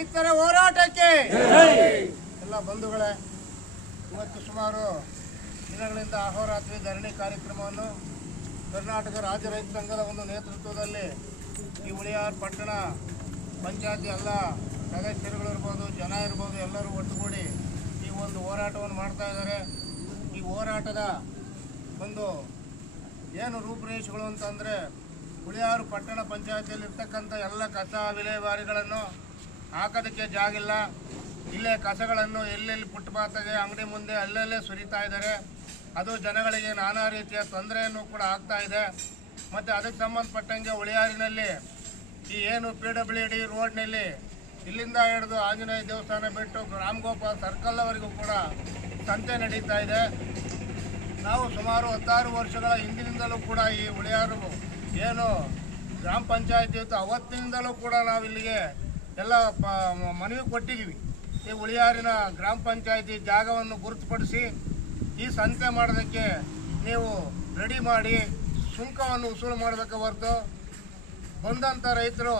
ರೈತರ ಹೋರಾಟಕ್ಕೆ. ಎಲ್ಲ ಬಂಧುಗಳೇ, ಇವತ್ತು ಸುಮಾರು ದಿನಗಳಿಂದ ಅಹೋರಾತ್ರಿ ಧರಣಿ ಕಾರ್ಯಕ್ರಮವನ್ನು ಕರ್ನಾಟಕ ರಾಜ್ಯ ರೈತ ಸಂಘದ ಒಂದು ನೇತೃತ್ವದಲ್ಲಿ ಈ ಉಳಿಯಾರ್ ಪಟ್ಟಣ ಪಂಚಾಯತಿ ಎಲ್ಲ ಸದಸ್ಯರುಗಳಿರ್ಬೋದು ಜನ ಇರ್ಬೋದು, ಎಲ್ಲರೂ ಒಟ್ಟುಗೂಡಿ ಈ ಒಂದು ಹೋರಾಟವನ್ನು ಮಾಡ್ತಾ ಇದ್ದಾರೆ. ಈ ಹೋರಾಟದ ಒಂದು ಏನು ರೂಪುರೇಷೆಗಳು ಅಂತಂದರೆ ಉಳಿಯಾರು ಪಟ್ಟಣ ಪಂಚಾಯತಿಯಲ್ಲಿರ್ತಕ್ಕಂಥ ಎಲ್ಲ ಕಸ ವಿಲೇವಾರಿಗಳನ್ನು ಹಾಕೋದಕ್ಕೆ ಜಾಗಿಲ್ಲ ಇಲ್ಲೇ. ಕಸಗಳನ್ನು ಎಲ್ಲೆಲ್ಲಿ ಫುಟ್ಪಾತ್ಗೆ ಅಂಗಡಿ ಮುಂದೆ ಅಲ್ಲಲ್ಲೇ ಸುರಿತಾ ಇದ್ದಾರೆ. ಅದು ಜನಗಳಿಗೆ ನಾನಾ ರೀತಿಯ ತೊಂದರೆಯನ್ನು ಕೂಡ ಆಗ್ತಾ ಇದೆ. ಮತ್ತು ಅದಕ್ಕೆ ಸಂಬಂಧಪಟ್ಟಂಗೆ ಉಳಿಯಾರಿನಲ್ಲಿ ಈ ಏನು ಪಿ ಡಬ್ಲ್ಯೂ ಡಿ ರೋಡ್ನಲ್ಲಿ ಇಲ್ಲಿಂದ ಹಿಡಿದು ಆಂಜನೇಯ ದೇವಸ್ಥಾನ ಬಿಟ್ಟು ರಾಮಗೋಪಾಲ್ ಸರ್ಕಲ್ವರೆಗೂ ಕೂಡ ಸಂತೆ ನಡೀತಾ ಇದೆ. ನಾವು ಸುಮಾರು ಹತ್ತಾರು ವರ್ಷಗಳ ಹಿಂದಿನಿಂದಲೂ ಕೂಡ ಈ ಉಳಿಯಾರು ಏನು ಗ್ರಾಮ ಪಂಚಾಯತಿ ಅವತ್ತಿನಿಂದಲೂ ಕೂಡ ನಾವು ಇಲ್ಲಿಗೆ ಎಲ್ಲ ಮನವಿ ಕೊಟ್ಟಿದ್ದೀವಿ. ಈ ಉಳಿಯಾರಿನ ಗ್ರಾಮ ಪಂಚಾಯತಿ ಜಾಗವನ್ನು ಗುರುತುಪಡಿಸಿ ಈ ಸಂತೆ ಮಾಡೋದಕ್ಕೆ ನೀವು ರೆಡಿ ಮಾಡಿ ಸುಂಕವನ್ನು ವಸೂಲು ಮಾಡಬೇಕು ಹೊರತು. ಬಂದಂಥ ರೈತರು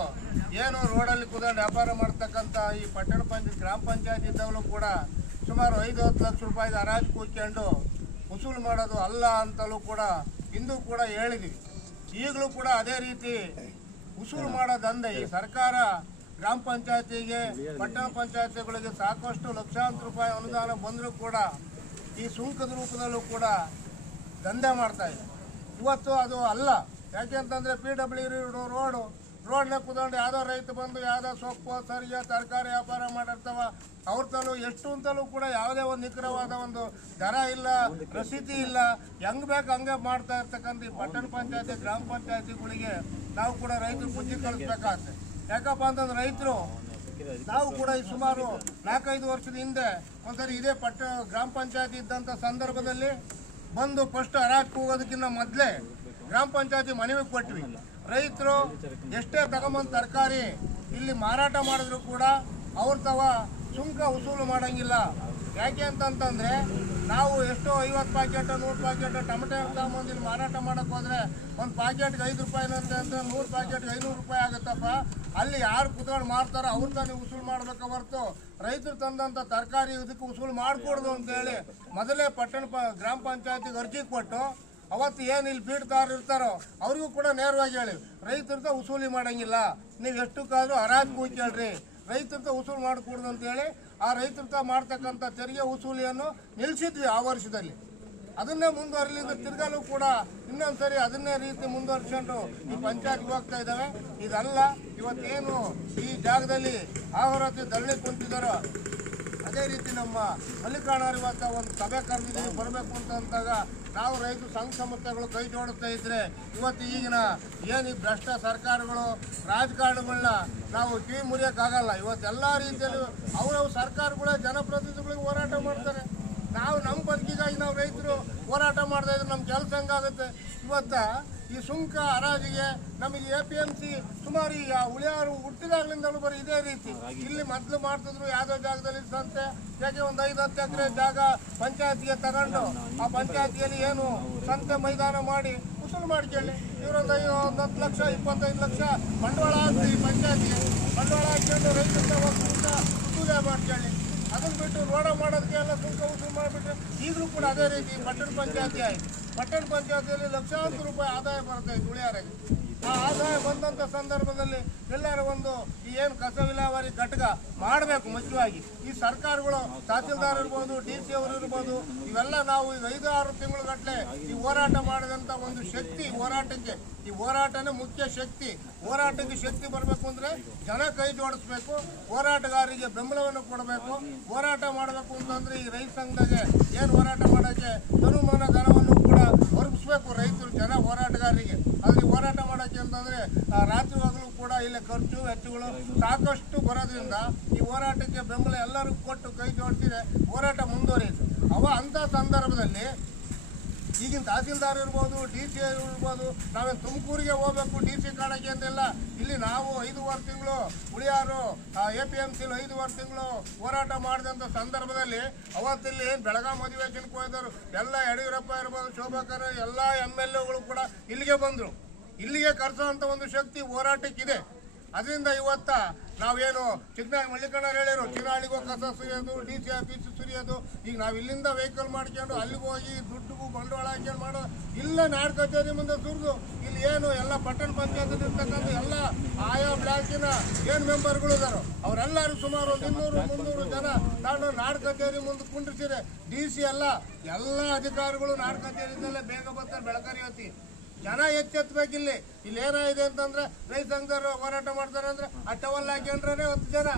ಏನು ರೋಡಲ್ಲಿ ಕೂತ್ಕೊಂಡು ವ್ಯಾಪಾರ ಮಾಡ್ತಕ್ಕಂಥ ಈ ಪಟ್ಟಣ ಪಂಚಾಯತ್, ಗ್ರಾಮ ಪಂಚಾಯತ್ ಕೂಡ ಸುಮಾರು ಐದು ಹತ್ತು ಲಕ್ಷ ರೂಪಾಯಿದು ಹರಾಜು ಕೂತ್ಕೊಂಡು ವಸೂಲು ಮಾಡೋದು ಅಲ್ಲ ಅಂತಲೂ ಕೂಡ ಇಂದು ಕೂಡ ಹೇಳಿದ್ವಿ. ಈಗಲೂ ಕೂಡ ಅದೇ ರೀತಿ ವಸೂಲು ಮಾಡೋದಂದೆ ಈ ಸರ್ಕಾರ ಗ್ರಾಮ ಪಂಚಾಯತಿಗೆ, ಪಟ್ಟಣ ಪಂಚಾಯತಿಗಳಿಗೆ ಸಾಕಷ್ಟು ಲಕ್ಷಾಂತರ ರೂಪಾಯಿ ಅನುದಾನ ಬಂದರೂ ಕೂಡ ಈ ಸುಂಕದ ರೂಪದಲ್ಲೂ ಕೂಡ ದಂಧೆ ಮಾಡ್ತಾ ಇದೆ. ಇವತ್ತು ಅದು ಅಲ್ಲ. ಯಾಕೆ ಅಂತಂದ್ರೆ ಪಿ ಡಬ್ಲ್ಯೂ ರೋಡು ರೋಡ್ನ ಕುತ್ಕೊಂಡು ಯಾವುದೋ ರೈತ ಬಂದು ಯಾವುದೋ ಸೊಪ್ಪು, ಸರಿಯ ತರಕಾರಿ ವ್ಯಾಪಾರ ಮಾಡಿರ್ತಾವ ಅವ್ರ ತಲೂ ಎಷ್ಟು ಅಂತಲೂ ಕೂಡ ಯಾವುದೇ ಒಂದು ನಿಖರವಾದ ಒಂದು ದರ ಇಲ್ಲ ರಸೀತಿ ಇಲ್ಲ. ಹೆಂಗ್ ಬೇಕು ಹಂಗೆ ಮಾಡ್ತಾ ಇರ್ತಕ್ಕಂಥ ಈ ಪಟ್ಟಣ ಪಂಚಾಯತಿ, ಗ್ರಾಮ ಪಂಚಾಯತಿಗಳಿಗೆ ನಾವು ಕೂಡ ರೈತರು ಬುದ್ಧಿ ಕಲಿಸ್ಬೇಕಾಗತ್ತೆ ಯಾಕಪ್ಪ ಅಂತಂದ್ರೆ ರೈತರು, ನಾವು ಕೂಡ ಈ ಸುಮಾರು ನಾಲ್ಕೈದು ವರ್ಷದ ಹಿಂದೆ ಒಂದ್ಸರಿ ಇದೇ ಪಟ್ಟ ಗ್ರಾಮ ಪಂಚಾಯತಿ ಇದ್ದಂಥ ಸಂದರ್ಭದಲ್ಲಿ ಬಂದು ಫಸ್ಟ್ ಹರಾಜ್ ಹೋಗೋದಕ್ಕಿಂತ ಮೊದಲೇ ಗ್ರಾಮ ಪಂಚಾಯತಿ ಮನವಿ ಕೊಟ್ವಿ. ರೈತರು ಎಷ್ಟೇ ತಗೊಂಬಂದು ತರಕಾರಿ ಇಲ್ಲಿ ಮಾರಾಟ ಮಾಡಿದ್ರು ಕೂಡ ಅವ್ರ ತವ ಸುಂಕ ವಸೂಲು ಮಾಡಂಗಿಲ್ಲ. ಯಾಕೆ ಅಂತಂತಂದ್ರೆ ನಾವು ಎಷ್ಟೋ ಐವತ್ತು ಪ್ಯಾಕೆಟ್ ನೂರು ಪ್ಯಾಕೆಟ್ ಟೊಮೆಟೊ ತಗೊಂಬಂದು ಇಲ್ಲಿ ಮಾರಾಟ ಮಾಡಕ್ ಹೋದ್ರೆ ಒಂದು ಪ್ಯಾಕೆಟ್ಗೆ ಐದು ರೂಪಾಯಿ ಅಂದ್ರೆ ನೂರು ಪ್ಯಾಕೆಟ್ಗೆ ಐನೂರು ರೂಪಾಯಿ ಆಗುತ್ತಪ್ಪ. ಅಲ್ಲಿ ಯಾರು ಕುತ್ಕೊಂಡು ಮಾರ್ತಾರೋ ಅವ್ರ ತಾನೇ ವಸೂಲು ಮಾಡ್ಬೇಕು ಹೊರತು. ರೈತರು ತಂದಂಥ ತರಕಾರಿ ಇದಕ್ಕೆ ವಸೂಲು ಮಾಡಿಕೊಡ್ದು ಅಂತೇಳಿ ಮೊದಲೇ ಪಟ್ಟಣ ಪ, ಗ್ರಾಮ ಪಂಚಾಯತಿಗೆ ಅರ್ಜಿ ಕೊಟ್ಟು ಅವತ್ತು ಏನು ಇಲ್ಲಿ ಬೀಡ್ದಾರರು ಇರ್ತಾರೋ ಅವ್ರಿಗೂ ಕೂಡ ನೇರವಾಗಿ ಹೇಳಿ. ರೈತರ್ದ ವಸೂಲಿ ಮಾಡಂಗಿಲ್ಲ. ನೀವು ಎಷ್ಟಕ್ಕಾದರೂ ಹರಾಜು ಕೂತ್ಕೊಳ್ರಿ ರೈತರ್ದ ವಸೂಲು ಮಾಡಿಕೊಡ್ದು ಅಂತೇಳಿ ಆ ರೈತರ ಮಾಡ್ತಕ್ಕಂಥ ತೆರಿಗೆ ವಸೂಲಿಯನ್ನು ನಿಲ್ಲಿಸಿದ್ವಿ ಆ ವರ್ಷದಲ್ಲಿ. ಅದನ್ನೇ ಮುಂದುವರಲಿಂದ ತಿರ್ಗಲು ಕೂಡ ಇನ್ನೊಂದ್ಸರಿ ಅದನ್ನೇ ರೀತಿ ಮುಂದುವರ್ಸ್ಕೊಂಡು ಈ ಪಂಚಾಯತ್ಗೆ ಹೋಗ್ತಾ ಇದ್ದಾವೆ. ಇದಲ್ಲ, ಇವತ್ತೇನು ಈ ಜಾಗದಲ್ಲಿ ಆಹೋರಾತ್ರಿ ಧರಣಿ ಕುಂತಿದ್ದಾರೋ ಅದೇ ರೀತಿ ನಮ್ಮ ಮಲ್ಲಿಕಾರ್ಜುನ ಇವತ್ತ ಒಂದು ಸಭೆ ಕರೆದಿದ್ದೀವಿ, ಬರಬೇಕು ಅಂತ ಅಂದಾಗ ನಾವು ರೈತ ಸಂಘ ಸಂಸ್ಥೆಗಳು ಕೈ ಜೋಡಿಸ್ತಾ ಇದ್ರೆ ಇವತ್ತು ಈಗಿನ ಏನು ಭ್ರಷ್ಟ ಸರ್ಕಾರಗಳು ರಾಜಕಾರಣಗಳನ್ನ ನಾವು ಕಿವಿ ಮುರಿಯೋಕ್ಕಾಗಲ್ಲ ಇವತ್ತು ಎಲ್ಲ ರೀತಿಯಲ್ಲೂ ಅವರವು ಸರ್ಕಾರಗಳೇ ಜನಪ್ರತಿನಿಧಿಗಳಿಗೆ ಹೋರಾಟ ಮಾಡ್ತಾರೆ. ನಾವು ನಮ್ಮ ಬದುಕಿಗಾಗಿ ನಾವು ರೈತರು ಹೋರಾಟ ಮಾಡ್ತಾ ಇದ್ರೆ ನಮ್ಮ ಕೆಲಸ ಹಂಗಾಗುತ್ತೆ ಇವತ್ತ ಈ ಸುಂಕ ಹರಾಜಿಗೆ ನಮಗೆ ಎ ಪಿ ಎಂ ಸಿ ಸುಮಾರು ಈಗ ಉಳಿಯಾರು ಹುಟ್ಟಿದಾಗ್ಲಿಂದಲೂ ಬರೀ ಇದೇ ರೀತಿ. ಇಲ್ಲಿ ಮೊದಲು ಮಾಡ್ತಿದ್ರು ಯಾವುದೋ ಜಾಗದಲ್ಲಿ ಸಂತೆ ಯಾಕೆ ಒಂದು ಐದು, ಹತ್ತು ಎಕರೆ ಜಾಗ ಪಂಚಾಯತ್ಗೆ ತಗೊಂಡು ಆ ಪಂಚಾಯತಿಯಲ್ಲಿ ಏನು ಸಂತೆ ಮೈದಾನ ಮಾಡಿ ಉಸುಲು ಮಾಡ್ಕೊಳ್ಳಿ. ಇವರೊಂದು ಐ ಒಂದು ಹತ್ತು ಲಕ್ಷ, ಇಪ್ಪತ್ತೈದು ಲಕ್ಷ ಬಂಡವಾಳ ಹಾಕಿ ಈ ಪಂಚಾಯತಿಗೆ. ಬಂಡವಾಳ ಹಾಕೊಂಡು ರೈತರಿಗೆ ಒಂದು ಮಾಡ್ಕೊಳ್ಳಿ. ಅದನ್ನ ಬಿಟ್ಟು ರೋಡ ಮಾಡೋದಕ್ಕೆ ಎಲ್ಲ ಸುಂಕ ವಸೂಲು ಮಾಡಿಬಿಟ್ರೆ ಈಗಲೂ ಕೂಡ ಅದೇ ರೀತಿ ಪಟ್ಟಣ ಪಂಚಾಯತಿ ಆಯ್ತು. ಪಟ್ಟಣ ಪಂಚಾಯತಿಯಲ್ಲಿ ಲಕ್ಷಾಂತರ ರೂಪಾಯಿ ಆದಾಯ ಬರುತ್ತೆ ಈ ಉಳಿಯಾರಿಗೆ ಆ ಆದಾಯ ಬಂದಂಥ ಸಂದರ್ಭದಲ್ಲಿ ಎಲ್ಲರೂ ಒಂದು ಈ ಏನು ಕಸ ವಿಲೇವಾರಿ ಘಟಕ ಮಾಡಬೇಕು ಮುಖ್ಯವಾಗಿ. ಈ ಸರ್ಕಾರಗಳು ತಹಸೀಲ್ದಾರ್ ಇರ್ಬೋದು, ಡಿ ಸಿ ಅವರು ಇರ್ಬೋದು, ಇವೆಲ್ಲ ನಾವು ಈಗ ಐದು ಆರು ತಿಂಗಳ ಗಟ್ಟಲೆ ಈ ಹೋರಾಟ ಮಾಡಿದಂಥ ಒಂದು ಶಕ್ತಿ ಹೋರಾಟಕ್ಕೆ. ಈ ಹೋರಾಟನೇ ಮುಖ್ಯ ಶಕ್ತಿ. ಹೋರಾಟಕ್ಕೆ ಶಕ್ತಿ ಬರಬೇಕು ಅಂದ್ರೆ ಜನ ಕೈ ಜೋಡಿಸ್ಬೇಕು ಹೋರಾಟಗಾರರಿಗೆ ಬೆಂಬಲವನ್ನು ಕೊಡಬೇಕು. ಹೋರಾಟ ಮಾಡಬೇಕು ಅಂತಂದ್ರೆ ಈ ರೈತ ಸಂಘದಾಗೆ ಏನು ಹೋರಾಟ ಮಾಡೋಕ್ಕೆ ತನುಮಾನ ಒದಗಿಸ್ಬೇಕು ರೈತರು ಜನ ಹೋರಾಟಗಾರರಿಗೆ. ಅಲ್ಲಿ ಹೋರಾಟ ಮಾಡೋಕ್ಕೆ ಅಂತಂದರೆ ರಾತ್ರಿ ಹಗಲು ಕೂಡ ಇಲ್ಲಿ ಖರ್ಚು ವೆಚ್ಚಗಳು ಸಾಕಷ್ಟು ಬರೋದ್ರಿಂದ ಈ ಹೋರಾಟಕ್ಕೆ ಬೆಂಬಲ ಎಲ್ಲರೂ ಕೊಟ್ಟು ಕೈ ಜೋಡಿಸಿದೆ ಹೋರಾಟ ಮುಂದುವರಿಯುತ್ತೆ. ಅವ ಅಂಥ ಸಂದರ್ಭದಲ್ಲಿ ಈಗಿನ ತಹಸೀಲ್ದಾರ್ ಇರ್ಬೋದು ಡಿ ಸಿ ಇರ್ಬೋದು, ನಾವೇನು ತುಮಕೂರಿಗೆ ಹೋಗ್ಬೇಕು ಡಿ ಸಿ ಕಾಣಕ್ಕೆ ಅಂತೆಲ್ಲ ಇಲ್ಲಿ ನಾವು ಐದೂವರೆ ತಿಂಗಳು ಉಳಿಯಾರು ಎ ಪಿ ಎಂ ಸಿಲಿ ಐದೂವರೆ ತಿಂಗಳು ಹೋರಾಟ ಮಾಡಿದಂಥ ಸಂದರ್ಭದಲ್ಲಿ ಅವತ್ತಿಲ್ಲಿ ಏನು ಮದುವೆ ಅಧಿವೇಶನಕ್ಕೆ ಹೋದರು ಎಲ್ಲ ಯಡಿಯೂರಪ್ಪ ಇರ್ಬೋದು ಶೋಭಾಕರ್ ಎಲ್ಲ ಎಂ ಎಲ್ ಎಗಳು ಕೂಡ ಇಲ್ಲಿಗೆ ಬಂದರು. ಇಲ್ಲಿಗೆ ಕರೆಸೋವಂಥ ಒಂದು ಶಕ್ತಿ ಹೋರಾಟಕ್ಕಿದೆ. ಅದರಿಂದ ಇವತ್ತ ನಾವೇನು ಚಿಕ್ಕ ಮಲ್ಲಿಕಣ್ಣರು ಹೇಳಿರು, ಚಿರಾಳಿಗೂ ಕಸ ಸುರಿಯೋದು ಡಿ ಸಿ ಆಫೀಸ್ ಸುರಿಯೋದು, ಈಗ ನಾವು ಇಲ್ಲಿಂದ ವೆಹಿಕಲ್ ಮಾಡ್ಕೊಂಡು ಅಲ್ಲಿಗೆ ಹೋಗಿ ಬಂಡವಾಳ ಹಾಕ್ಕೊಂಡು ಮಾಡೋ ಇಲ್ಲ ನಾಡ್ ಕಚೇರಿ ಮುಂದೆ ಸುರಿದು, ಇಲ್ಲಿ ಏನು ಎಲ್ಲ ಪಟ್ಟಣ ಪಂಚಾಯತ್ ಇರ್ತಕ್ಕಂಥ ಎಲ್ಲ ಆಯಾ ಬ್ಲಾಕಿನ ಏನು ಮೆಂಬರ್ಗಳು ಇದಾರೋ, ಅವರೆಲ್ಲರೂ ಸುಮಾರು ಒಂದು ಇನ್ನೂರು, ಮುನ್ನೂರು ಜನ ನಾನು ನಾಡ್ ಕಚೇರಿ ಮುಂದೆ ಕುಂಡ್ರಿಸಿದೆ ಡಿ ಸಿ ಎಲ್ಲ ಎಲ್ಲ ಅಧಿಕಾರಿಗಳು ನಾಡ್ ಕಚೇರಿಯಿಂದಲೇ ಬೇಗ ಬರ್ತಾರೆ. ಬೆಳಕರಿ ಹೊತ್ತಿ ಜನ ಎಚ್ಚೆತ್ತಬೇಕಿಲ್ಲಿ. ಇಲ್ಲಿ ಏನಾಗಿದೆ ಅಂತಂದ್ರೆ ರೈತ ಸಂಘದವರು ಹೋರಾಟ ಮಾಡ್ತಾರೆ ಅಂದ್ರೆ ಆ ಟವಲ್ ಹತ್ತು ಜನ.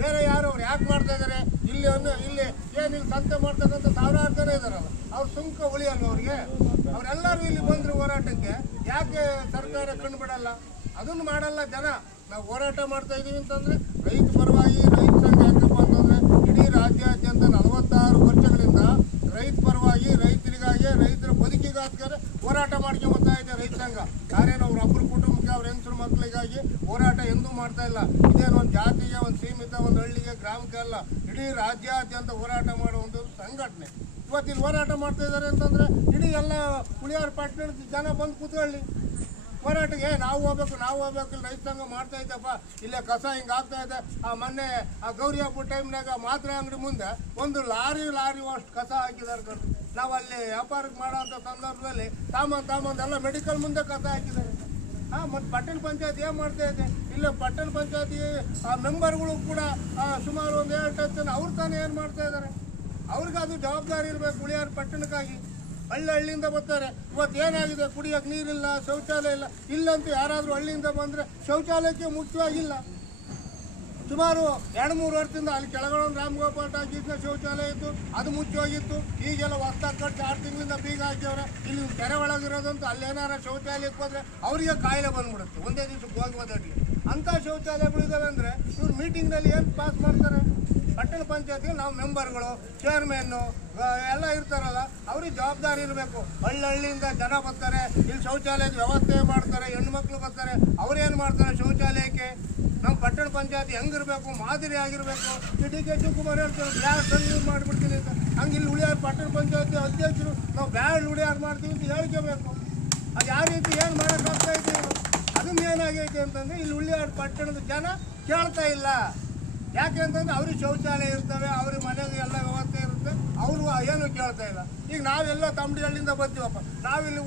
ಬೇರೆ ಯಾರು ಅವ್ರು ಯಾಕೆ ಮಾಡ್ತಾ ಇದಾರೆ? ಇಲ್ಲಿ ಒಂದು, ಇಲ್ಲಿ ಏನು ಇಲ್ಲಿ ಸಂತೆ ಮಾಡ್ತಕ್ಕಂಥ ಸಾವಿರಾರು ಜನ ಇದಾರಲ್ಲ ಅವ್ರು. ಸುಂಕ ಉಳಿಯಲ್ಲ ಅವ್ರಿಗೆ? ಅವರೆಲ್ಲರೂ ಇಲ್ಲಿ ಬಂದರು ಹೋರಾಟಕ್ಕೆ. ಯಾಕೆ ಸರ್ಕಾರ ಕಂಡು ಬಿಡಲ್ಲ ಅದನ್ನು ಮಾಡಲ್ಲ ಜನ. ನಾವು ಹೋರಾಟ ಮಾಡ್ತಾ ಇದೀವಿ ಅಂತಂದ್ರೆ ರೈತ ಪರವಾಗಿ ರೈತ ಸಂಘ ಯಾಕಪ್ಪ ಅಂತಂದ್ರೆ ಇಡೀ ರಾಜ್ಯಾದ್ಯಂತ ನಲವತ್ತಾರು ವರ್ಷಗಳಿಂದ ರೈತ ರೈತರಿಗಾಗಿ ರೈತರ ಹೋರಾಟ ಮಾಡ್ಕೊಂಡ್ ಬರ್ತಾ ಇದೆ ರೈತ ಸಂಘ ಯಾರೇನು ಅವ್ರ ಒಬ್ಬರು ಕುಟುಂಬಕ್ಕೆ ಅವ್ರ ಹೆಂಗಸರು ಮಕ್ಕಳಿಗಾಗಿ ಹೋರಾಟ ಎಂದೂ ಮಾಡ್ತಾ ಇಲ್ಲ. ಇದೇನು ಒಂದು ಜಾತಿಗೆ, ಒಂದು ಸೀಮಿತ ಒಂದು ಹಳ್ಳಿಗೆ, ಗ್ರಾಮಕ್ಕೆ ಅಲ್ಲ, ಇಡೀ ರಾಜ್ಯಾದ್ಯಂತ ಹೋರಾಟ ಮಾಡೋ ಒಂದು ಸಂಘಟನೆ. ಇವತ್ತು ಇಲ್ಲಿ ಹೋರಾಟ ಮಾಡ್ತಾ ಇದ್ದಾರೆ ಅಂತಂದ್ರೆ ಇಡೀ ಎಲ್ಲ ಹುಳಿಯಾರ ಪಟ್ಟಣದ ಜನ ಬಂದು ಕೂತ್ಕೊಳ್ಳಿ. ಹೋರಾಟಕ್ಕೆ ನಾವು ಹೋಗ್ಬೇಕು ನಾವು ಹೋಗ್ಬೇಕು, ಇಲ್ಲಿ ರೈತ ಸಂಘ ಮಾಡ್ತಾ ಇದ್ದಪ್ಪ ಇಲ್ಲೇ ಕಸ ಹಿಂಗೆ ಆಗ್ತಾ ಇದೆ. ಆ ಮೊನ್ನೆ ಆ ಗೌರಿ ಹಬ್ಬ ಟೈಮ್ನಾಗ ಮಾತ್ರೆ ಅಂಗಡಿ ಮುಂದೆ ಒಂದು ಲಾರಿ ಲಾರಿ ಅಷ್ಟು ಕಸ ಹಾಕಿದ್ದಾರೆ. ನಾವು ಅಲ್ಲಿ ವ್ಯಾಪಾರಕ್ಕೆ ಮಾಡೋಂಥ ಸಂದರ್ಭದಲ್ಲಿ ತಾಮನ್ ತಾಮಂದ್ ಎಲ್ಲ ಮೆಡಿಕಲ್ ಮುಂದೆ ಕಸ ಹಾಕಿದ್ದಾರೆ. ಹಾಂ, ಮತ್ತು ಪಟ್ಟಣ ಪಂಚಾಯತ್ ಏನು ಮಾಡ್ತಾ ಇದೆ? ಇಲ್ಲ ಪಟ್ಟಣ ಪಂಚಾಯತಿ ಆ ಮೆಂಬರ್ಗಳು ಕೂಡ ಸುಮಾರು ಒಂದು ಎರಡು ಜನ ಅವ್ರು ತಾನೇ ಏನು ಮಾಡ್ತಾ ಇದ್ದಾರೆ? ಅವ್ರಿಗೆ ಅದು ಜವಾಬ್ದಾರಿ ಇರಬೇಕು ಉಳಿಯಾರ ಪಟ್ಟಣಕ್ಕಾಗಿ. ಹಳ್ಳಿ ಹಳ್ಳಿಯಿಂದ ಬರ್ತಾರೆ. ಇವತ್ತು ಏನಾಗಿದೆ? ಕುಡಿಯೋಕೆ ನೀರಿಲ್ಲ, ಶೌಚಾಲಯ ಇಲ್ಲ. ಇಲ್ಲಂತೂ ಯಾರಾದರೂ ಹಳ್ಳಿಯಿಂದ ಬಂದರೆ ಶೌಚಾಲಯಕ್ಕೆ ಮುಖ್ಯವಾಗಿಲ್ಲ. ಸುಮಾರು ಎರಡು ಮೂರು ವರ್ಷದಿಂದ ಅಲ್ಲಿ ಕೆಳಗಡೆ ರಾಮಗೋಪಾಲ್ ಟಾಕೀಸ್ನ ಶೌಚಾಲಯ ಇತ್ತು, ಅದು ಮುಚ್ಚೋಗಿತ್ತು. ಈಗೆಲ್ಲ ಹೊಸ್ದಾಗಿ ಕಟ್ಟಿ ಆರು ತಿಂಗಳಿಂದ ಬೀಗ ಹಾಕಿದವ್ರೆ. ಇಲ್ಲಿ ಕೆರೆ ಒಳಗಿರೋದಂತ ಅಲ್ಲಿ ಏನಾರ ಶೌಚಾಲಯಕ್ಕೆ ಹೋದ್ರೆ ಅವರಿಗೆ ಕಾಯಿಲೆ ಬಂದ್ಬಿಡುತ್ತೆ. ಒಂದೇ ದಿವಸಕ್ಕೆ ಹೋಗಿ ಅಂಥ ಶೌಚಾಲಯಗಳಿದಾವೆ ಅಂದರೆ ಇವ್ರು ಮೀಟಿಂಗ್ನಲ್ಲಿ ಏನು ಪಾಸ್ ಮಾಡ್ತಾರೆ? ಪಟ್ಟಣ ಪಂಚಾಯತ್ಗೆ ನಾವು ಮೆಂಬರ್ಗಳು ಚೇರ್ಮನ್ನು ಎಲ್ಲ ಇರ್ತಾರಲ್ಲ, ಅವ್ರಿಗೆ ಜವಾಬ್ದಾರಿ ಇರಬೇಕು. ಹಳ್ಳಿ ಹಳ್ಳಿಯಿಂದ ಜನ ಬರ್ತಾರೆ, ಇಲ್ಲಿ ಶೌಚಾಲಯದ ವ್ಯವಸ್ಥೆ ಮಾಡ್ತಾರೆ ಹೆಣ್ಮಕ್ಳು ಬರ್ತಾರೆ. ಅವ್ರೇನು ಮಾಡ್ತಾರೆ ಶೌಚಾಲಯಕ್ಕೆ? ನಮ್ಮ ಪಟ್ಟಣ ಪಂಚಾಯತ್ ಹೆಂಗಿರ್ಬೇಕು, ಮಾದರಿ ಆಗಿರಬೇಕು ಡಿ ಕೆ ಶಿವಕುಮಾರ್ ಹೇಳ್ತಾರೆ ಬ್ಯಾಗ್ ಯೂಸ್ ಮಾಡಿಬಿಡ್ತೀನಿ ಅಂತ. ಹಂಗೆ ಇಲ್ಲಿ ಉಳಿಯ ಪಟ್ಟಣ ಪಂಚಾಯತ್ ಅಧ್ಯಕ್ಷರು, ನಾವು ಬ್ಯಾಡ್ ಉಳಿಯಾರು ಮಾಡ್ತೀವಿ ಅಂತ ಹೇಳ್ಕೋಬೇಕು. ಅದು ಯಾವ ರೀತಿ ಏನು ಮಾಡೋಕ್ಕಾಗ್ತಾ ಇದ್ದೀವಿ ಅದನ್ನ ಏನಾಗೈತೆ ಅಂತಂದ್ರೆ, ಇಲ್ಲಿ ಉಳ್ಳಿಯಾರ ಪಟ್ಟಣದ ಜನ ಕೇಳ್ತಾ ಇಲ್ಲ. ಯಾಕೆ ಅಂತಂದ್ರೆ, ಅವ್ರಿಗೆ ಶೌಚಾಲಯ ಇರ್ತವೆ, ಅವ್ರಿಗೆ ಮನೆಗೆ ಎಲ್ಲ ವ್ಯವಸ್ಥೆ ಇರುತ್ತೆ, ಅವರು ಏನು ಕೇಳ್ತಾ ಇಲ್ಲ. ಈಗ ನಾವೆಲ್ಲ ತಮ್ಮಡಿಹಳ್ಳಿಯಿಂದ ಬರ್ತೀವಪ್ಪ ನಾವಿಲ್ಲಿ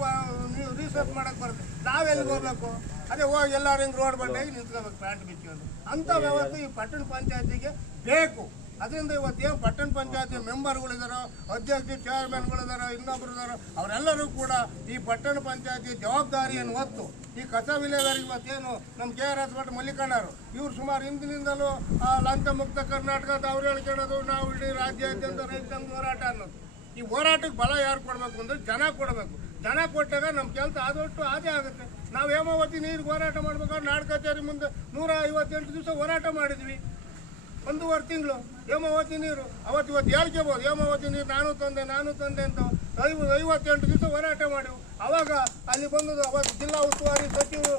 ರಿಸರ್ಚ್ ಮಾಡಕ್ ಬರುತ್ತೆ. ನಾವೆಲ್ಲಿಗೆ ಹೋಗ್ಬೇಕು? ಅದೇ ಹೋಗಿ ಎಲ್ಲರೂ ಹಿಂಗೆ ರೋಡ್ ಬಂದಾಗ ನಿಂತ್ಕೋಬೇಕು ಪ್ಯಾಂಟ್ ಬಿಚ್ಕೊಂಡು ಅಂಥ ವ್ಯವಸ್ಥೆ ಈ ಪಟ್ಟಣ ಪಂಚಾಯತಿಗೆ ಬೇಕು. ಅದರಿಂದ ಇವತ್ತು ಏನು ಪಟ್ಟಣ ಪಂಚಾಯತಿ ಮೆಂಬರ್ಗಳಿದಾರೋ ಅಧ್ಯಕ್ಷ ಚೇರ್ಮನ್ಗಳಿದಾರೋ ಇನ್ನೊಬ್ರು ಇದಾರೋ ಅವರೆಲ್ಲರೂ ಕೂಡ ಈ ಪಟ್ಟಣ ಪಂಚಾಯತಿ ಜವಾಬ್ದಾರಿಯನ್ನು ಹೊತ್ತು ಈ ಕಸ ವಿಲೇವಾರಿ ಇವತ್ತೇನು ನಮ್ಮ ಕೆ ಆರ್ ಎಸ್ ಭಟ್ ಮಲ್ಲಿಕಣ್ಣರು ಇವ್ರು ಸುಮಾರು ಹಿಂದಿನಿಂದಲೂ ಆ, ಲಂಚ ಮುಕ್ತ ಕರ್ನಾಟಕದ ಅಂತ ಅವ್ರು ಹೇಳ್ಕೊಳ್ಳೋದು ನಾವು ಇಡೀ ರಾಜ್ಯಾದ್ಯಂತ ರೈತ ಹೋರಾಟ ಅನ್ನೋದು. ಈ ಹೋರಾಟಕ್ಕೆ ಬಲ ಯಾರು ಕೊಡಬೇಕು ಅಂದರೆ ಜನ ಕೊಡಬೇಕು. ಜನ ಕೊಟ್ಟಾಗ ನಮ್ಮ ಕೆಲಸ ಆದಷ್ಟು ಆದೇ ಆಗುತ್ತೆ. ನಾವು ಹೇಮಾವತಿ ನೀರಿಗೆ ಹೋರಾಟ ಮಾಡ್ಬೇಕಾದ್ರೆ ನಾಡ್ ಕಚೇರಿ ಮುಂದೆ ನೂರ ಐವತ್ತೆಂಟು ದಿವಸ ಹೋರಾಟ ಮಾಡಿದ್ವಿ. ಒಂದೂವರೆ ತಿಂಗಳು ಹೇಮಾವತಿ ನೀರು. ಅವತ್ತು ಇವತ್ತು ಹೇಳ್ಕೋಬೋದು ಹೇಮಾವತಿ ನೀರು ನಾನು ತಂದೆ ನಾನು ತಂದೆ ಅಂತ ಐವ ಐವತ್ತೆಂಟು ದಿವಸ ಹೋರಾಟ ಮಾಡಿವು. ಅವಾಗ ಅಲ್ಲಿ ಬಂದದ್ದು ಅವತ್ತು ಜಿಲ್ಲಾ ಉಸ್ತುವಾರಿ ಸಚಿವರು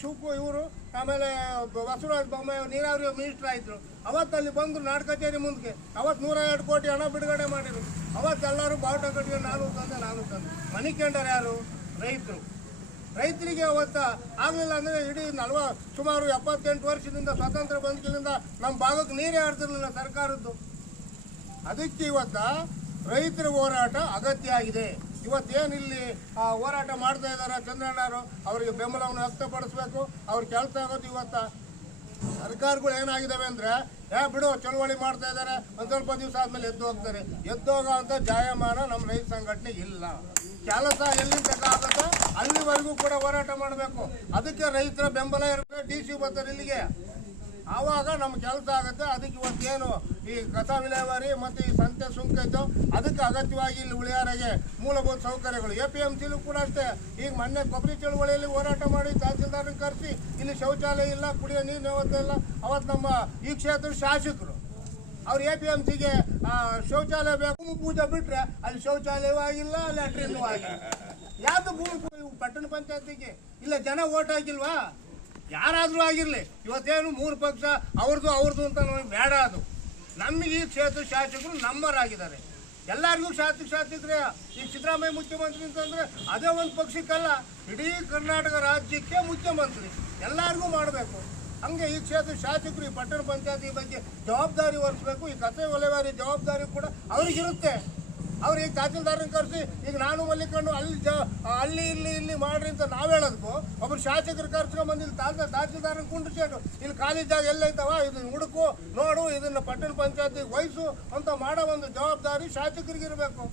ಶಿವಕು ಇವರು, ಆಮೇಲೆ ಬಸವರಾಜ ಬೊಮ್ಮಾಯಿ ನೀರಾವರಿ ಮಿನಿಸ್ಟರ್ ಆಯಿತು. ಅವತ್ತು ಅಲ್ಲಿ ಬಂದರು ನಾಡ್ ಕಚೇರಿ ಮುಂದಕ್ಕೆ ಅವತ್ತು ನೂರ ಎರಡು ಕೋಟಿ ಹಣ ಬಿಡುಗಡೆ ಮಾಡಿದ್ರು ಅವತ್ತು ಎಲ್ಲರೂ ಬಾವುಟ ಕಟ್ಟಿಗೆ ನಾನು ತಂದೆ ನಾನು ತಂದೆ. ಮನಿಕೆಂಡರು ಯಾರು? ರೈತರು. ರೈತರಿಗೆ ಅವತ್ತು ಆಗಲಿಲ್ಲ ಅಂದರೆ ಇಡೀ ನಲ್ವ ಸುಮಾರು ಎಪ್ಪತ್ತೆಂಟು ವರ್ಷದಿಂದ ಸ್ವಾತಂತ್ರ್ಯ ಬಂದ್ಕಿಲಿಂದ ನಮ್ಮ ಭಾಗಕ್ಕೆ ನೀರೇ ಆಡ್ತಿರ್ಲಿಲ್ಲ ಸರ್ಕಾರದ್ದು. ಅದಕ್ಕೆ ಇವತ್ತ ರೈತರ ಹೋರಾಟ ಅಗತ್ಯ ಆಗಿದೆ. ಇವತ್ತೇನು ಇಲ್ಲಿ ಆ, ಹೋರಾಟ ಮಾಡ್ತಾ ಇದ್ದಾರೆ ಚಂದ್ರಣ್ಣವರು ಅವರಿಗೆ ಬೆಂಬಲವನ್ನು ವ್ಯಕ್ತಪಡಿಸ್ಬೇಕು ಅವ್ರ ಕೆಲಸ ಆಗೋದು ಇವತ್ತ. ಸರ್ಕಾರಗಳು ಏನಾಗಿದ್ದಾವೆ ಅಂದ್ರೆ ಏ ಬಿಡು ಚಳುವಳಿ ಮಾಡ್ತಾ ಇದ್ದಾರೆ ಒಂದ್ ಸ್ವಲ್ಪ ದಿವಸ ಆದ್ಮೇಲೆ ಎದ್ದು ಹೋಗ್ತಾರೆ. ಎದ್ದು ಹೋಗೋ ಅಂತ ಜಾಯಮಾನ ನಮ್ಮ ರೈತ ಸಂಘಟನೆ ಇಲ್ಲ. ಕೆಲಸ ಎಲ್ಲಿ ತನಕ ಆಗುತ್ತೋ ಅಲ್ಲಿವರೆಗೂ ಕೂಡ ಹೋರಾಟ ಮಾಡಬೇಕು. ಅದಕ್ಕೆ ರೈತರ ಬೆಂಬಲ ಇರಬೇಕು, ಡಿ ಸಿ ಬರ್ತಾರೆ ಇಲ್ಲಿಗೆ ಆವಾಗ ನಮ್ಮ ಕೆಲಸ ಆಗುತ್ತೆ. ಅದಕ್ಕೆ ಇವತ್ತೇನು ಈ ಕಸ ವಿಲೇವಾರಿ ಮತ್ತು ಈ ಸಂತೆ ಸುಂಕ ಇದ್ದು ಅದಕ್ಕೆ ಅಗತ್ಯವಾಗಿ ಇಲ್ಲಿ ಉಳಿಯಾರಿಗೆ ಮೂಲಭೂತ ಸೌಕರ್ಯಗಳು. ಎ ಪಿ ಎಂ ಸಿಲೂ ಕೂಡ ಅಷ್ಟೇ. ಈಗ ಮೊನ್ನೆ ಕೊಬ್ಬರಿ ಚಳುವಳಿಯಲ್ಲಿ ಹೋರಾಟ ಮಾಡಿ ತಹಸೀಲ್ದಾರನ ಕರೆಸಿ, ಇಲ್ಲಿ ಶೌಚಾಲಯ ಇಲ್ಲ, ಕುಡಿಯೋ ವ್ಯವಸ್ಥೆ ಇಲ್ಲ. ಅವತ್ತು ನಮ್ಮ ಈ ಕ್ಷೇತ್ರದ ಶಾಸಕರು ಅವ್ರು ಎ ಪಿ ಎಂ ಸಿಗೆ ಶೌಚಾಲಯ ಬೇಕು. ಭೂಮಿ ಪೂಜೆ ಬಿಟ್ರೆ ಅಲ್ಲಿ ಶೌಚಾಲಯವೂ ಆಗಿಲ್ಲ ಲ್ಯಾಟ್ರಿನೂ ಆಗಿಲ್ಲ. ಯಾವ್ದು ಭೂಮಿ ಪಟ್ಟಣ ಪಂಚಾಯತಿಗೆ. ಇಲ್ಲ, ಜನ ಓಟ್ ಹಾಕಿಲ್ವಾ? ಯಾರಾದರೂ ಆಗಿರಲಿ. ಇವತ್ತೇನು ಮೂರು ಪಕ್ಷ ಅವ್ರದ್ದು ಅವ್ರದ್ದು ಅಂತ ನಮಗೆ ಬೇಡ ಅದು. ನಮಗೆ ಈ ಕ್ಷೇತ್ರ ಶಾಸಕರು ನಂಬರ್ ಆಗಿದ್ದಾರೆ ಎಲ್ಲರಿಗೂ ಶಾಸಕ ಶಾಸಕರೇ, ಈ ಸಿದ್ದರಾಮಯ್ಯ ಮುಖ್ಯಮಂತ್ರಿ ಅಂತಂದ್ರೆ ಅದೇ ಒಂದು ಪಕ್ಷಕ್ಕಲ್ಲ, ಇಡೀ ಕರ್ನಾಟಕ ರಾಜ್ಯಕ್ಕೆ ಮುಖ್ಯಮಂತ್ರಿ. ಎಲ್ಲರಿಗೂ ಮಾಡಬೇಕು. ಹಂಗೆ ಈ ಕ್ಷೇತ್ರ ಶಾಸಕರು ಈ ಪಟ್ಟಣ ಪಂಚಾಯತಿ ಬಗ್ಗೆ ಜವಾಬ್ದಾರಿ ಹೊರಿಸ್ಬೇಕು ಈ ಕತೆ ಒಲೆವಾರಿ ಜವಾಬ್ದಾರಿ ಕೂಡ ಅವ್ರಿಗಿರುತ್ತೆ. ಅವ್ರು ಈಗ ತಹಸೀಲ್ದಾರನ ಕರೆಸಿ, ಈಗ ನಾನು ಮಲ್ಲಿಕೊಂಡು ಅಲ್ಲಿ ಜ, ಅಲ್ಲಿ ಇಲ್ಲಿ ಇಲ್ಲಿ ಮಾಡ್ರಿ ಅಂತ ನಾವು ಹೇಳೋದಕ್ಕೂ ಒಬ್ರು ಶಾಸಕರು ಕರ್ಸ್ಕೊಂಡ್ ಬಂದು ಇಲ್ಲಿ ತಾಸ ತಹಸೀಲ್ದಾರನ ಕುಂಡಿಸ್ಕೊಂಡು ಇಲ್ಲಿ ಖಾಲಿ ಜಾಗ ಎಲ್ಲೈತವ ಇದನ್ನ ಹುಡುಕು, ನೋಡು, ಇದನ್ನ ಪಟ್ಟಣ ಪಂಚಾಯತಿ ವಹಿಸು ಅಂತ ಮಾಡೋ ಒಂದು ಜವಾಬ್ದಾರಿ ಶಾಸಕರಿಗೆ ಇರಬೇಕು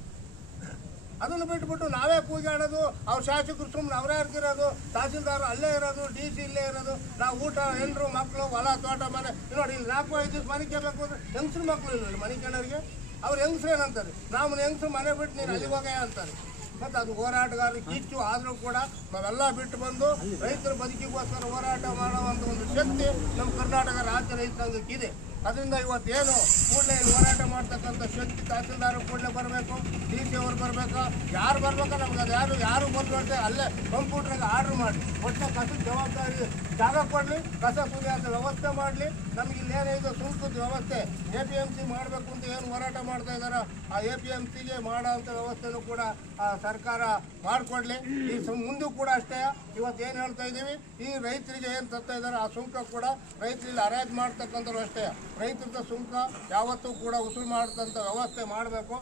ಅದನ್ನು ಬಿಟ್ಬಿಟ್ಟು ನಾವೇ ಕೂಗಾಡೋದು ಅವ್ರ ಶಾಸಕರು ಸುಮ್ಮನೆ ಅವರೇ ಇರ್ತಿರೋದು, ತಹಸೀಲ್ದಾರ್ ಅಲ್ಲೇ ಇರೋದು, ಡಿ ಸಿ ಇಲ್ಲೇ ಇರೋದು, ನಾವು ಊಟ ಎಲ್ಲರೂ ಮಕ್ಕಳು ಹೊಲ, ತೋಟ, ಮನೆ ನೋಡಿ, ಇಲ್ಲಿ ನಾಲ್ಕು, ಐದು ದಿವಸ ಮನೆ ಕೇಳಬೇಕು ಅಂದ್ರೆ ಹೆಂಗಸ್ರು ಮಕ್ಕಳು ಇಲ್ಲ ಮನೆ ಕೇಳೋರಿಗೆ ಅವ್ರು ಹೆಂಗಸ್ರು ಏನಂತಾರೆ ನಾವು ಹೆಂಗಸ್ರು ಮನೆ ಬಿಟ್ಟು ನೀನು ಅಲ್ಲಿಗೆ ಹೋಗ ಅಂತಾರೆ. ಮತ್ತು ಅದು ಹೋರಾಟಗಾರ ಕಿಚ್ಚು ಆದರೂ ಕೂಡ ನಾವೆಲ್ಲ ಬಿಟ್ಟು ಬಂದು ರೈತರ ಬದುಕಿಗೋಸ್ಕರ ಹೋರಾಟ ಮಾಡುವಂಥ ಒಂದು ಶಕ್ತಿ ನಮ್ಮ ಕರ್ನಾಟಕ ರಾಜ್ಯ ರೈತ ಅದರಿಂದ ಇವತ್ತೇನು ಕೂಡಲೇ ಹೋರಾಟ ಮಾಡ್ತಕ್ಕಂಥ ಶಕ್ತಿ ತಹಸೀಲ್ದಾರ್ ಕೂಡಲೇ ಬರಬೇಕು, ಡಿ ಸಿ ಅವ್ರು ಬರಬೇಕು. ಯಾರು ಬರಬೇಕು ನಮ್ಗೆ ಅದು ಯಾರು ಯಾರು ಬಂದು ಅಲ್ಲೇ ಕಂಪ್ಯೂಟ್ರಿಗೆ ಆರ್ಡ್ರ್ ಮಾಡಿ. ಒಟ್ಟು ಕಸದ ಜವಾಬ್ದಾರಿ ಜಾಗ ಕೊಡಲಿ, ಕಸ ಸುರಿಯಾದ ವ್ಯವಸ್ಥೆ ಮಾಡಲಿ. ನಮ್ಗೆ ಇಲ್ಲೇನಿದೆ ಸುಂಕದ ವ್ಯವಸ್ಥೆ. ಎ ಪಿ ಎಂ ಸಿ ಮಾಡಬೇಕು ಅಂತ ಏನು ಹೋರಾಟ ಮಾಡ್ತಾ ಇದ್ದಾರೋ ಆ ಎ ಪಿ ಎಂ ಸಿಗೆ ಮಾಡೋವಂಥ ವ್ಯವಸ್ಥೆನೂ ಕೂಡ ಸರ್ಕಾರ ಮಾಡಿಕೊಡ್ಲಿ. ಈ ಮುಂದೂ ಕೂಡ ಅಷ್ಟೇ. ಇವತ್ತು ಏನು ಹೇಳ್ತಾ ಇದ್ದೀವಿ, ಈ ರೈತರಿಗೆ ಏನು ತರ್ತಾ ಇದ್ದಾರೆ ಆ ಸುಂಕ ಕೂಡ ರೈತರಿಗೆ ಅರಾಜ್ ಮಾಡ್ತಕ್ಕಂಥವ್ರು ಅಷ್ಟೇ. ರೈತರದ ಸುಂಕ ಯಾವತ್ತೂ ಕೂಡ ವಸೂಲು ಮಾಡಿದಂಥ ವ್ಯವಸ್ಥೆ ಮಾಡಬೇಕು.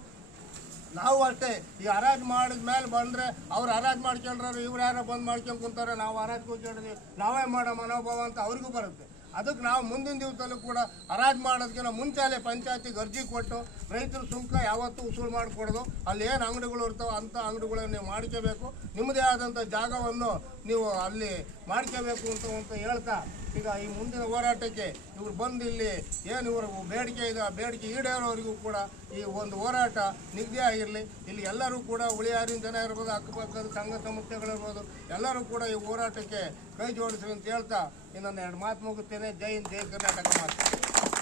ನಾವು ಅಷ್ಟೇ, ಈ ಹರಾಜು ಮಾಡಿದ ಮೇಲೆ ಬಂದರೆ ಅವ್ರು ಹರಾಜು ಮಾಡ್ಕೊಂಡ್ರೆ ಇವ್ರು ಯಾರೋ ಬಂದು ಮಾಡ್ಕೊಂಡು ಕುಂತಾರೆ, ನಾವು ಹರಾಜು ಕೂತ್ಕೊಂಡಿದ್ವಿ ನಾವೇ ಮಾಡೋ ಮನೋಭಾವ ಅಂತ ಅವ್ರಿಗೂ ಬರುತ್ತೆ. ಅದಕ್ಕೆ ನಾವು ಮುಂದಿನ ದಿವಸದಲ್ಲೂ ಕೂಡ ಹರಾಜು ಮಾಡೋದಕ್ಕಿಂತ ಮುಂಚೆಲೆ ಪಂಚಾಯತಿಗೆ ಅರ್ಜಿ ಕೊಟ್ಟು ರೈತರ ಸುಂಕ ಯಾವತ್ತೂ ವಸೂಲು ಮಾಡಿಕೊಡೋದು. ಅಲ್ಲಿ ಏನು ಅಂಗಡಿಗಳು ಇರ್ತಾವೆ ಅಂಥ ಅಂಗಡಿಗಳನ್ನು ನೀವು ಮಾಡ್ಕೋಬೇಕು. ನಿಮ್ಮದೇ ಆದಂಥ ಜಾಗವನ್ನು ನೀವು ಅಲ್ಲಿ ಮಾಡ್ಕೋಬೇಕು ಅಂತ ಅಂತ ಹೇಳ್ತಾ ಈಗ ಈ ಮುಂದಿನ ಹೋರಾಟಕ್ಕೆ ಇವರು ಬಂದು ಇಲ್ಲಿ ಏನು ಇವರು ಬೇಡಿಕೆ ಇದೆ, ಆ ಬೇಡಿಕೆ ಈಡೇರೋರಿಗೂ ಕೂಡ ಈ ಒಂದು ಹೋರಾಟ ನಿಗದಿ ಆಗಿರಲಿ. ಇಲ್ಲಿ ಎಲ್ಲರೂ ಕೂಡ ಉಳಿಯಾರಿನ ಜನ ಇರ್ಬೋದು, ಅಕ್ಕಪಕ್ಕದ ಸಂಘ ಸಂಸ್ಥೆಗಳಿರ್ಬೋದು, ಎಲ್ಲರೂ ಕೂಡ ಈ ಹೋರಾಟಕ್ಕೆ ಕೈ ಜೋಡಿಸಲಿ ಅಂತ ಹೇಳ್ತಾ ಇನ್ನೊಂದು ಎರಡು ಮಾತು ಮುಗುತ್ತೇನೆ ಜೈ ಹಿಂದ್, ಜೈ ಕರ್ನಾಟಕ ಮಾತು.